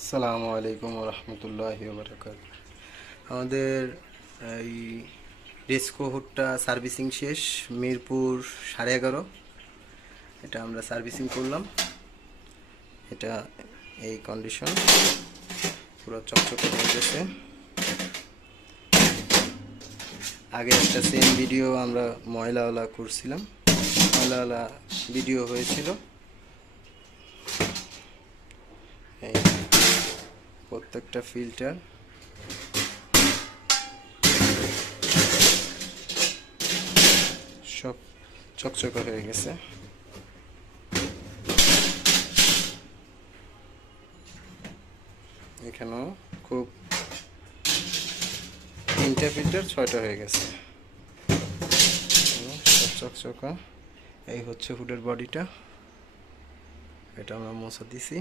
আসসালামু আলাইকুম রহমতুল্লাহি বারাকাতুহু। আমাদের এই ডেস্কো হুডটা সার্ভিসিং শেষ, মিরপুর 11:30। এটা আমরা সার্ভিসিং করলাম। এটা এই কন্ডিশন, পুরো চকচকে হয়ে গেছে। আগে একটা সেম ভিডিও আমরা ময়লাওয়ালা করছিলাম, ময়লাওয়ালা ভিডিও হয়েছিল। এই প্রত্যেকটা ফিল্টার সব চকচকে হয়ে গেছে। এখানেও খুব 3টা ফিল্টার 6টা হয়ে গেছে, সব চকচকা। এই হচ্ছে হুডের বডিটা, এটা আমরা মোছা দিছি।